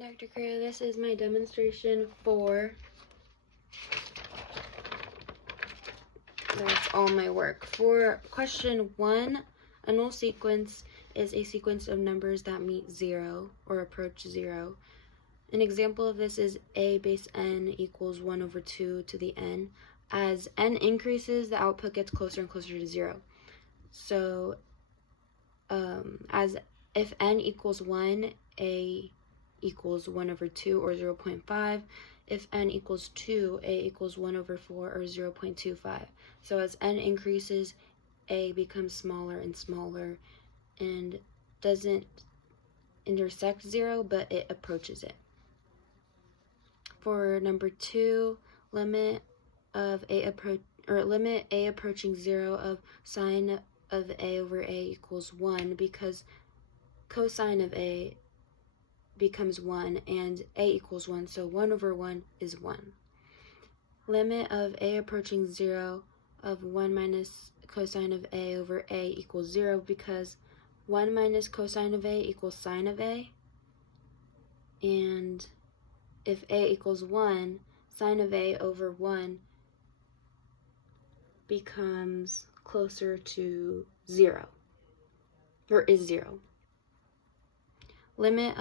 Dr. Creo. This is my demonstration for, that's all my work. For question 1, a null sequence is a sequence of numbers that meet 0 or approach 0. An example of this is a base n equals 1 over 2 to the n. As n increases, the output gets closer and closer to 0. So, as if n equals 1, a equals 1 over 2 or 0.5. If n equals 2, a equals 1 over 4 or 0.25. So as n increases, a becomes smaller and smaller and doesn't intersect 0, but it approaches it. For number 2, limit a approaching 0 of sine of a over a equals 1, because cosine of a becomes 1 and a equals 1, so 1 over 1 is 1. Limit of a approaching 0 of 1 minus cosine of a over a equals 0, because 1 minus cosine of a equals sine of a, and if a equals 1, sine of a over 1 becomes closer to 0, or is 0. Limit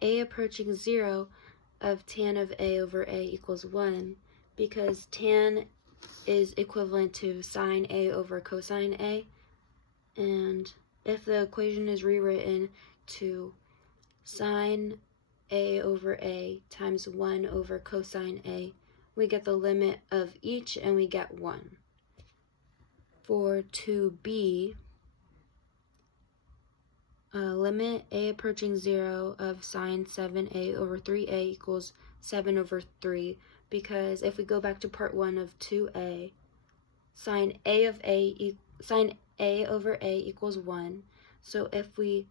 a approaching 0 of tan of a over a equals 1, because tan is equivalent to sine a over cosine a, and if the equation is rewritten to sine a over a times 1 over cosine a, we get the limit of each and we get 1. For 2b, limit a approaching 0 of sine 7a over 3a equals 7 over 3, because if we go back to part 1 of 2a, sine a over a equals 1. So if we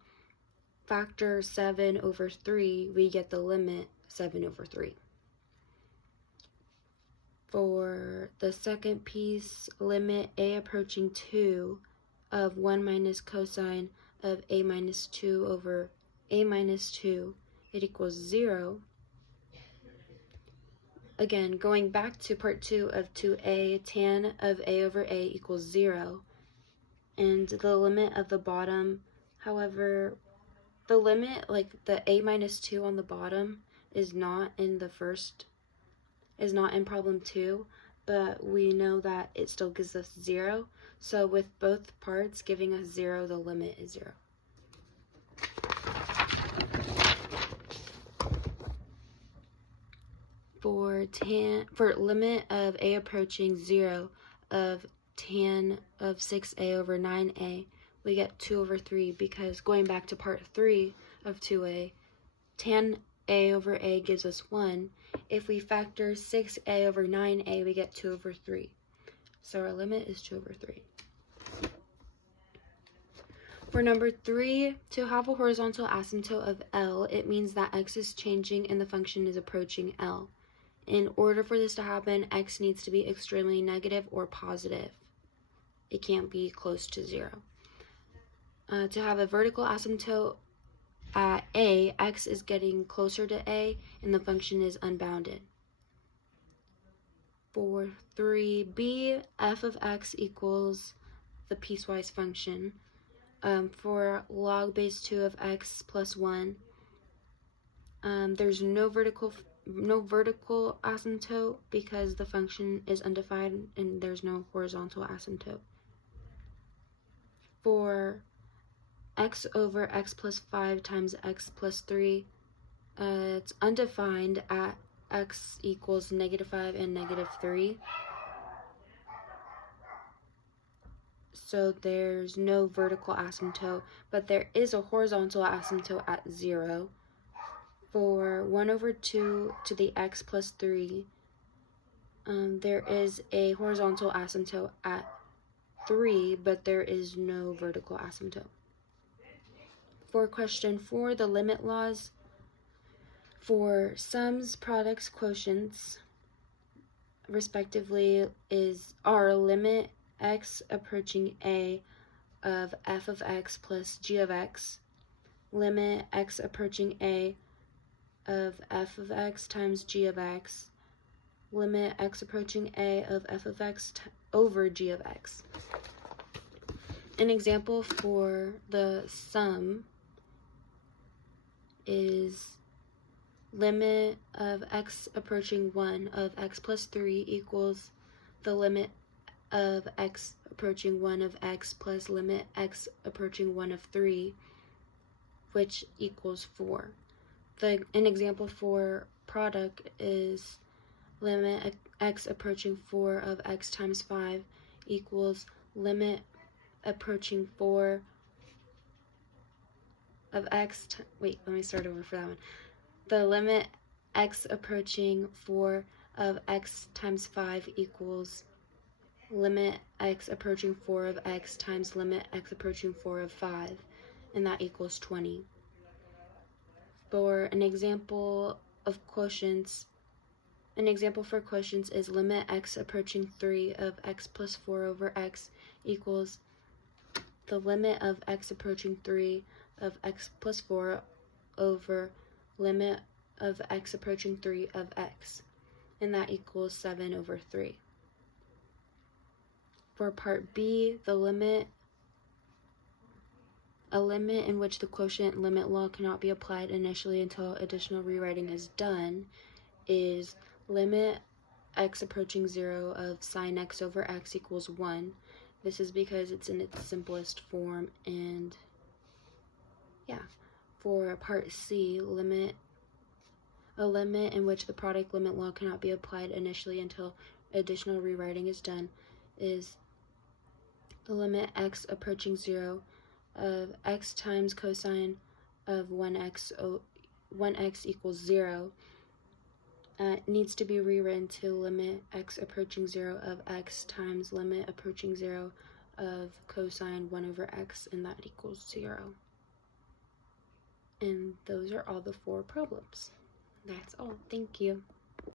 factor 7 over 3, we get the limit 7 over 3. For the second piece, limit a approaching 2 of 1 minus cosine of a minus 2 over a minus 2, it equals 0. Again, going back to part 2 of 2a, tan of a over a equals 0. And the limit of the bottom, however, the limit, like the a minus 2 on the bottom, is not in problem 2, but we know that it still gives us 0. So with both parts giving us 0, the limit is 0. For limit of a approaching 0 of tan of 6a over 9a, we get 2 over 3, because going back to part 3 of 2a, tan a over a gives us 1. If we factor 6a over 9a, we get 2 over 3. So our limit is 2 over 3. For number 3, to have a horizontal asymptote of L, it means that x is changing and the function is approaching L. In order for this to happen, x needs to be extremely negative or positive. It can't be close to 0. To have a vertical asymptote at a, x is getting closer to a and the function is unbounded. For 3b, f of x equals the piecewise function. For log base 2 of x plus 1, there's no vertical asymptote because the function is undefined and there's no horizontal asymptote. For x over x plus 5 times x plus 3, it's undefined at x equals -5 and -3. So there's no vertical asymptote, but there is a horizontal asymptote at 0. For 1 over 2 to the x plus 3, there is a horizontal asymptote at 3, but there is no vertical asymptote. For question 4, the limit laws. For sums, products, quotients, respectively, are limit x approaching a of f of x plus g of x, limit x approaching a of f of x times g of x, limit x approaching a of f of x over g of x. An example for the sum is limit of x approaching 1 of x plus 3 equals the limit of x approaching 1 of x plus limit x approaching 1 of 3, which equals 4. An example for product is limit x approaching 4 of x times 5 equals limit approaching 4 of x, wait, let me start over for that one. The limit x approaching 4 of x times 5 equals limit x approaching 4 of x times limit x approaching 4 of 5, and that equals 20. For an example of quotients, an example for quotients is limit x approaching 3 of x plus 4 over x equals the limit of x approaching 3 of x plus 4 over limit of x approaching 3 of x, and that equals 7 over 3. For part B, a limit in which the quotient limit law cannot be applied initially until additional rewriting is done is limit x approaching 0 of sine x over x equals 1. This is because it's in its simplest form, and yeah. For part C, a limit in which the product limit law cannot be applied initially until additional rewriting is done is the limit x approaching 0 of x times cosine of 1x equals 0 needs to be rewritten to limit x approaching 0 of x times limit approaching 0 of cosine 1 over x, and that equals 0. And those are all the 4 problems. That's all. Thank you.